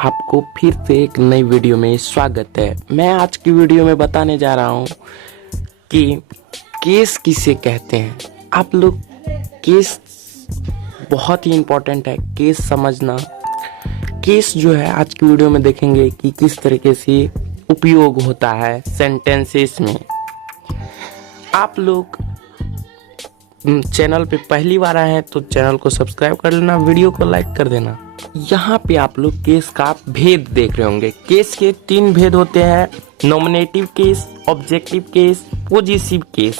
आपको फिर से एक नई वीडियो में स्वागत है। मैं आज की वीडियो में बताने जा रहा हूँ कि केस किसे कहते हैं। आप लोग केस बहुत ही इम्पोर्टेंट है, केस समझना। केस जो है आज की वीडियो में देखेंगे कि किस तरीके से उपयोग होता है सेंटेंसेस में। आप लोग चैनल पे पहली बार आए हैं तो चैनल को सब्सक्राइब कर लेना, वीडियो को लाइक कर देना। यहाँ पे आप लोग केस का भेद देख रहे होंगे। केस के 3 भेद होते हैं, nominative case, objective case, positive case.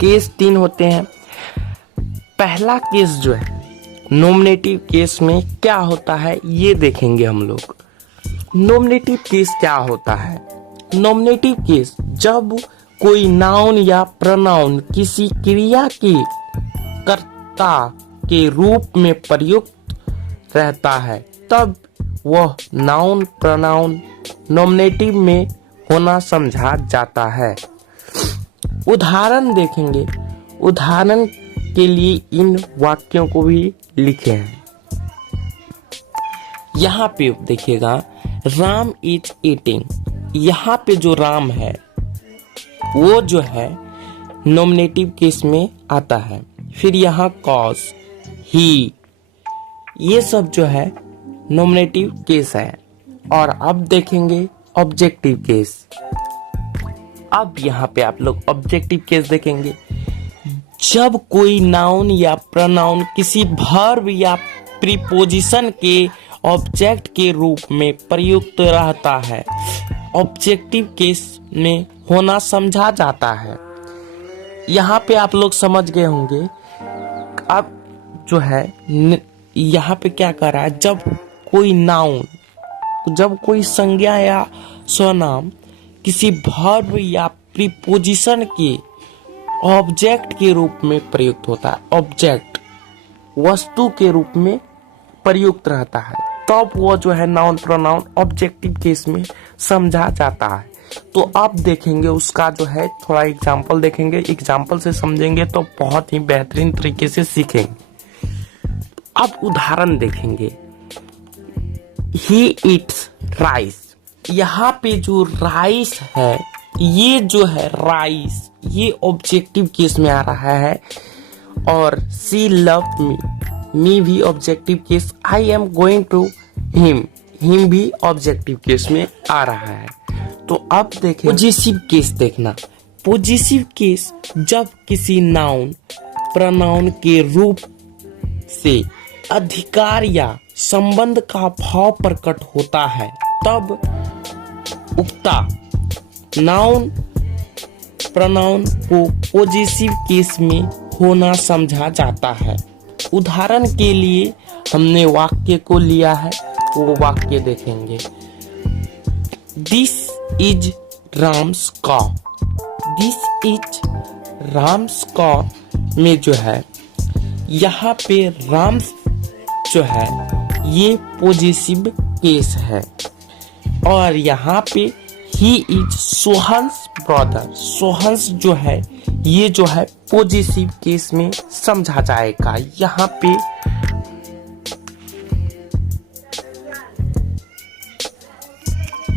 Case 3 होते हैं। पहला केस जो है नॉमिनेटिव केस में क्या होता है ये देखेंगे हम लोग। नॉमिनेटिव केस क्या होता है? नॉमिनेटिव केस जब कोई नाउन या प्रोनाउन किसी क्रिया के कर्ता के रूप में प्रयुक्त रहता है तब वह नाउन प्रोनाउन नॉमिनेटिव में होना समझा जाता है। उदाहरण देखेंगे। उदाहरण के लिए इन वाक्यों को भी लिखे हैं। यहाँ पे देखिएगा, राम इज ईटिंग। यहाँ पे जो राम है वो जो है नॉमिनेटिव केस में आता है। फिर यहाँ कॉज, ही, ये सब जो है नॉमिनेटिव केस है। और अब देखेंगे ऑब्जेक्टिव केस। अब यहाँ पे आप लोग ऑब्जेक्टिव केस देखेंगे। जब कोई नाउन या प्रोनाउन किसी वर्ब या प्रीपोजिशन के ऑब्जेक्ट के रूप में प्रयुक्त रहता है, ऑब्जेक्टिव केस में होना समझा जाता है। यहाँ पे आप लोग समझ गए होंगे। अब जो है यहाँ पे क्या कर रहा है, जब कोई नाउन, जब कोई संज्ञा या स्वनाम किसी वर्ब या प्रीपोजिशन के ऑब्जेक्ट के रूप में प्रयुक्त होता है, ऑब्जेक्ट वस्तु के रूप में प्रयुक्त रहता है, तब वो जो है नाउन प्रोनाउन ऑब्जेक्टिव केस में समझा जाता है। तो अब देखेंगे उसका जो है थोड़ा एग्जाम्पल देखेंगे। एग्जाम्पल से समझेंगे तो बहुत ही बेहतरीन तरीके से सीखेंगे। अब उदाहरण देखेंगे। He eats rice। यहाँ पे जो राइस है, ये जो है राइस, ये ऑब्जेक्टिव केस में आ रहा है। और she loved me, me भी objective case. I am going to him, him भी ऑब्जेक्टिव केस में आ रहा है। तो अब देखें पॉजिटिव केस देखना। पॉजिटिव केस जब किसी नाउन प्रोनाउन के रूप से अधिकार या संबंध का भाव प्रकट होता है तब उक्ता नाउन प्रोनाउन को पॉजिटिव केस में होना समझा जाता है। उदाहरण के लिए हमने वाक्य को लिया है, वो वाक्य देखेंगे। This is Ram's cow. This is Ram's cow में जो है यहाँ पे राम्स जो है ये पॉजिटिव केस है। और यहाँ पे he is Sohan's brother. Sohan's जो है ये जो है पॉजिटिव केस में समझा जाएगा। यहाँ पे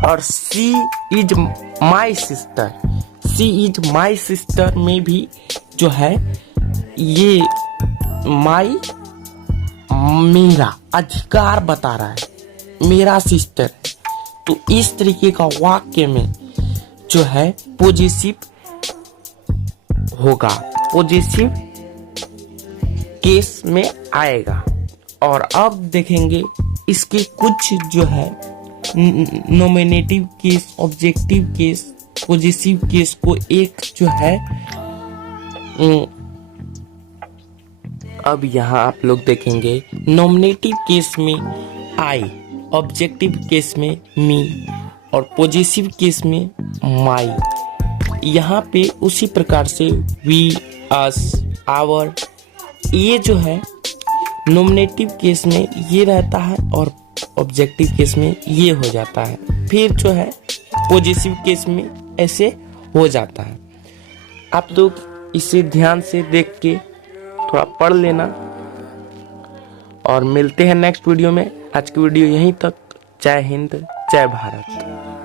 और she is my sister. She is my sister में भी जो है ये माई मेरा अधिकार बता रहा है, मेरा सिस्टर है। तो इस तरीके का वाक्य में जो है पॉजिटिव होगा, पॉजिटिव केस में आएगा। और अब देखेंगे इसके कुछ जो है nominative case, objective case, positive case को एक जो है अब यहाँ आप लोग देखेंगे। नॉमिनेटिव केस में आई, ऑब्जेक्टिव केस में मी और पॉजिटिव केस में माई। यहाँ पे उसी प्रकार से वी, अस, आवर, ये जो है नॉमिनेटिव केस में ये रहता है और ऑब्जेक्टिव केस में ये हो जाता है। फिर जो है पॉजिटिव केस में ऐसे हो जाता है। आप लोग इसे ध्यान से देख के थोड़ा पढ़ लेना और मिलते हैं नेक्स्ट वीडियो में। आज की वीडियो यहीं तक। जय हिंद, जय भारत।